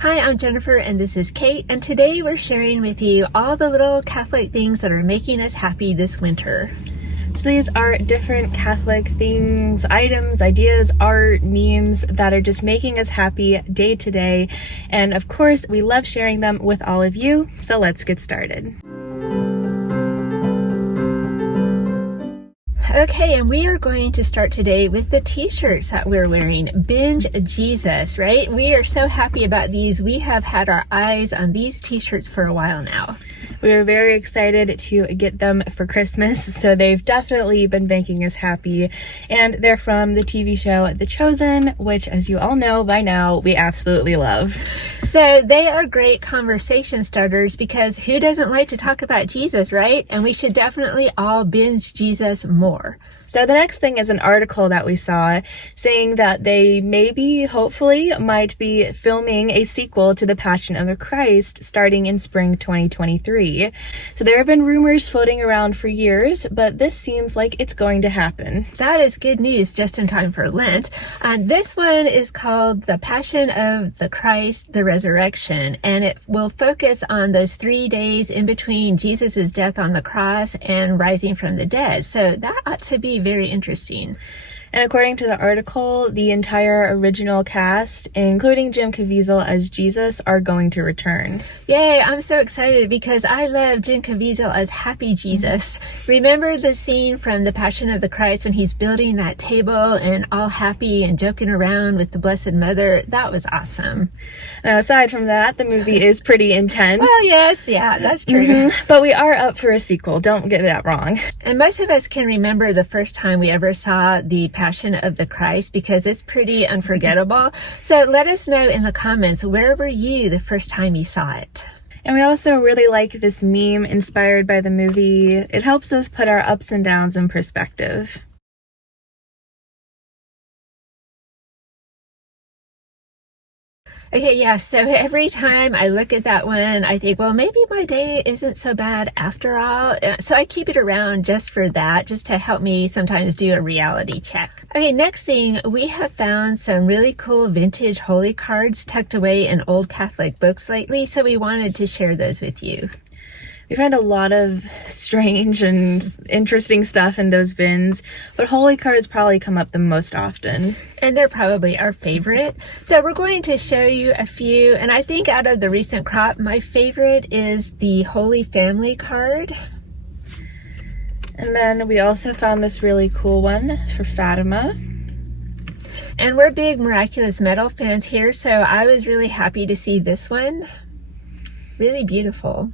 Hi, I'm Jennifer and this is Kate, and today we're sharing with you all the little Catholic things that are making us happy this winter. So these are different Catholic things, items, ideas, art, memes that are just making us happy day to day. And of course, we love sharing them with all of you. So let's get started. Okay, and we are going to start today with the t-shirts that we're wearing. Binge Jesus, right? We are so happy about these. We have had our eyes on these t-shirts for a while now. We were very excited to get them for Christmas, so they've definitely been making us happy. And they're from the TV show The Chosen, which, as you all know by now, we absolutely love. So they are great conversation starters because who doesn't like to talk about Jesus, right? And we should definitely all binge Jesus more. So the next thing is an article that we saw saying that they hopefully might be filming a sequel to The Passion of the Christ starting in spring 2023. So there have been rumors floating around for years, but this seems like it's going to happen. That is good news just in time for Lent. This one is called The Passion of the Christ, the Resurrection, and it will focus on those 3 days in between Jesus's death on the cross and rising from the dead. So that ought to be very interesting. And according to the article, the entire original cast, including Jim Caviezel as Jesus, are going to return. Yay, I'm so excited because I love Jim Caviezel as Happy Jesus. Remember the scene from The Passion of the Christ when he's building that table and all happy and joking around with the Blessed Mother? That was awesome. Now, aside from that, the movie is pretty intense. Well, yes, yeah, that's true. But we are up for a sequel, don't get that wrong. And most of us can remember the first time we ever saw The Passion of the Christ because it's pretty unforgettable. So let us know in the comments, where were you the first time you saw it? And we also really like this meme inspired by the movie. It helps us put our ups and downs in perspective. Okay, yeah, so every time I look at that one, I think, well, maybe my day isn't so bad after all. So I keep it around just for that, just to help me sometimes do a reality check. Okay, next thing, we have found some really cool vintage holy cards tucked away in old Catholic books lately, so we wanted to share those with you. We find a lot of strange and interesting stuff in those bins, but holy cards probably come up the most often. And they're probably our favorite. So we're going to show you a few, and I think out of the recent crop, my favorite is the Holy Family card. And then we also found this really cool one for Fatima. And we're big Miraculous Metal fans here, so I was really happy to see this one. Really beautiful.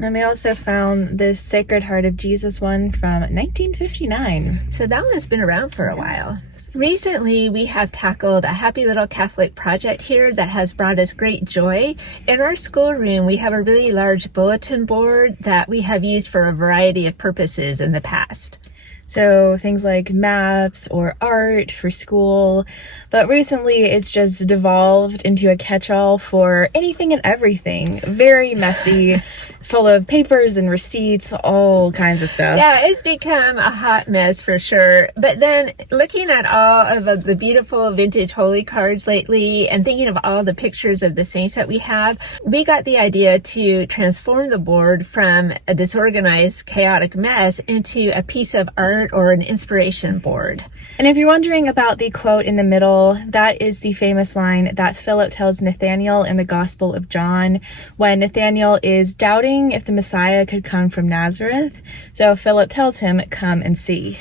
And we also found this Sacred Heart of Jesus one from 1959. So that one's been around for a while. Recently, we have tackled a happy little Catholic project here that has brought us great joy. In our schoolroom, we have a really large bulletin board that we have used for a variety of purposes in the past. So things like maps or art for school, but recently it's just devolved into a catch-all for anything and everything. Very messy, full of papers and receipts, all kinds of stuff. Yeah, it's become a hot mess for sure. But then looking at all of the beautiful vintage holy cards lately and thinking of all the pictures of the saints that we have, we got the idea to transform the board from a disorganized, chaotic mess into a piece of art or an inspiration board. And if you're wondering about the quote in the middle, that is the famous line that Philip tells Nathanael in the Gospel of John when Nathanael is doubting if the Messiah could come from Nazareth. So Philip tells him, "Come and see."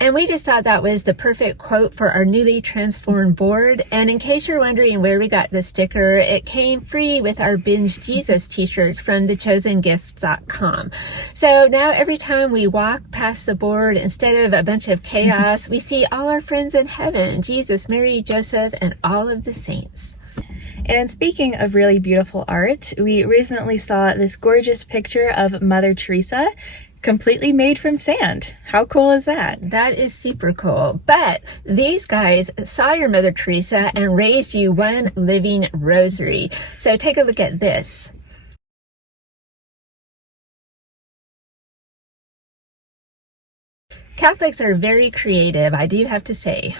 And we just thought that was the perfect quote for our newly transformed board. And in case you're wondering where we got the sticker, it came free with our Binge Jesus t-shirts from thechosengifts.com. So now every time we walk past the board, instead of a bunch of chaos, we see all our friends in heaven, Jesus, Mary, Joseph, and all of the saints. And speaking of really beautiful art, we recently saw this gorgeous picture of Mother Teresa completely made from sand. How cool is that? That is super cool. But these guys saw your Mother Teresa and raised you one living rosary. So take a look at this. Catholics are very creative, I do have to say.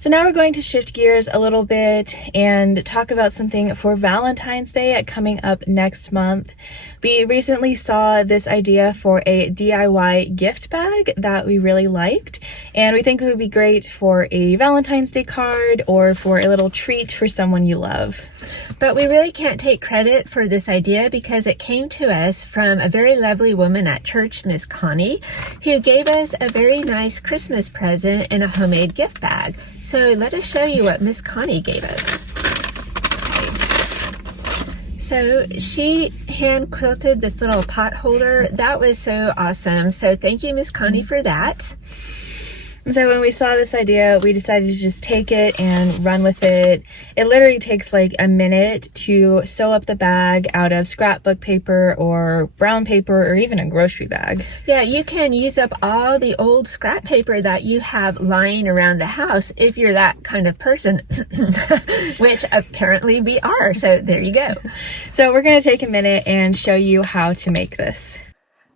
So now we're going to shift gears a little bit and talk about something for Valentine's Day coming up next month. We recently saw this idea for a DIY gift bag that we really liked, and we think it would be great for a Valentine's Day card or for a little treat for someone you love. But we really can't take credit for this idea because it came to us from a very lovely woman at church, Miss Connie, who gave us a very nice Christmas present in a homemade gift bag. So let us show you what Miss Connie gave us. Okay. So she hand quilted this little pot holder. That was so awesome. So thank you, Miss Connie, for that. So when we saw this idea, we decided to just take it and run with it. It literally takes like a minute to sew up the bag out of scrapbook paper or brown paper or even a grocery bag. Yeah, you can use up all the old scrap paper that you have lying around the house if you're that kind of person, which apparently we are. So there you go. So we're going to take a minute and show you how to make this.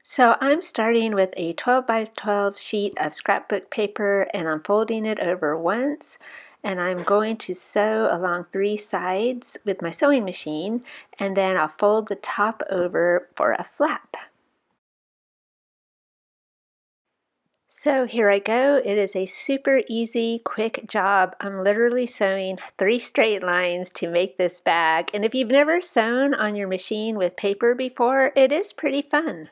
So I'm starting with a 12 by 12 sheet of scrapbook paper, and I'm folding it over once, and I'm going to sew along 3 sides with my sewing machine, and then I'll fold the top over for a flap. So here I go. It is a super easy, quick job. I'm literally sewing 3 straight lines to make this bag, and if you've never sewn on your machine with paper before, it is pretty fun.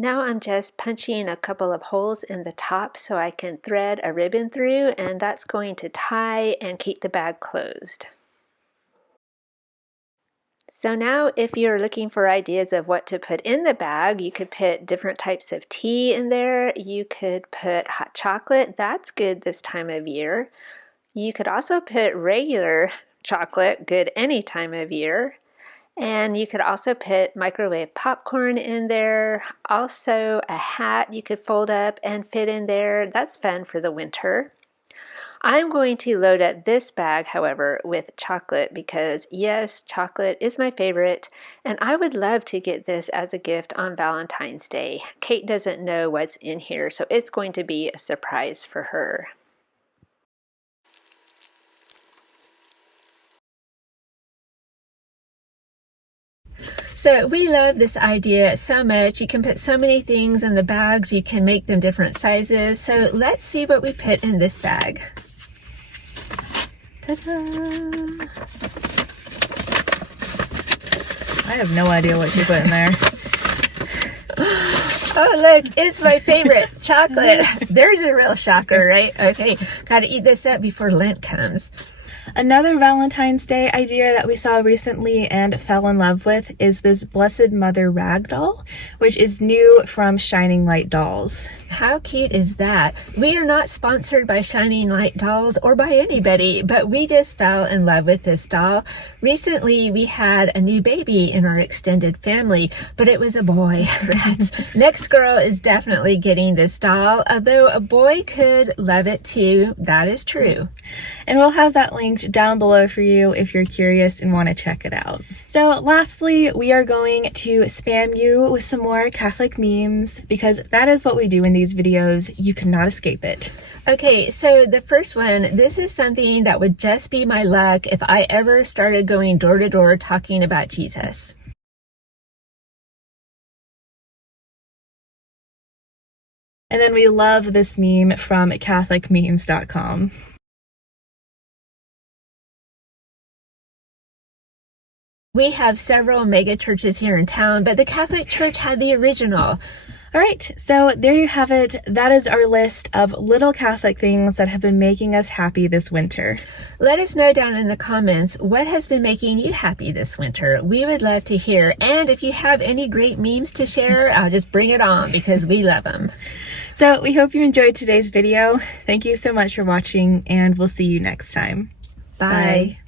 Now I'm just punching a couple of holes in the top so I can thread a ribbon through, and that's going to tie and keep the bag closed. So now if you're looking for ideas of what to put in the bag, you could put different types of tea in there. You could put hot chocolate. That's good this time of year. You could also put regular chocolate, good any time of year. And you could also put microwave popcorn in there. Also a hat you could fold up and fit in there. That's fun for the winter. I'm going to load up this bag, however, with chocolate because yes, chocolate is my favorite, and I would love to get this as a gift on Valentine's Day. Kate doesn't know what's in here, so it's going to be a surprise for her. So we love this idea so much. You can put so many things in the bags. You can make them different sizes. So let's see what we put in this bag. Ta-da! I have no idea what she put in there. Oh, look, it's my favorite, chocolate. There's a real shocker, right? Okay, gotta eat this up before Lent comes. Another Valentine's Day idea that we saw recently and fell in love with is this Blessed Mother rag doll, which is new from Shining Light Dolls. How cute is that? We are not sponsored by Shining Light Dolls or by anybody, but we just fell in love with this doll. Recently, we had a new baby in our extended family, but it was a boy. Next girl is definitely getting this doll, although a boy could love it too. That is true. And we'll have that linked down below for you if you're curious and want to check it out. So lastly, we are going to spam you with some more Catholic memes because that is what we do in these videos. You cannot escape it. Okay, so the first one, this is something that would just be my luck if I ever started going door to door talking about Jesus. And then we love this meme from CatholicMemes.com. We have several mega churches here in town, but the Catholic Church had the original. All right, so there you have it. That is our list of little Catholic things that have been making us happy this winter. Let us know down in the comments what has been making you happy this winter. We would love to hear. And if you have any great memes to share, I'll just bring it on because we love them. So we hope you enjoyed today's video. Thank you so much for watching, and we'll see you next time. Bye.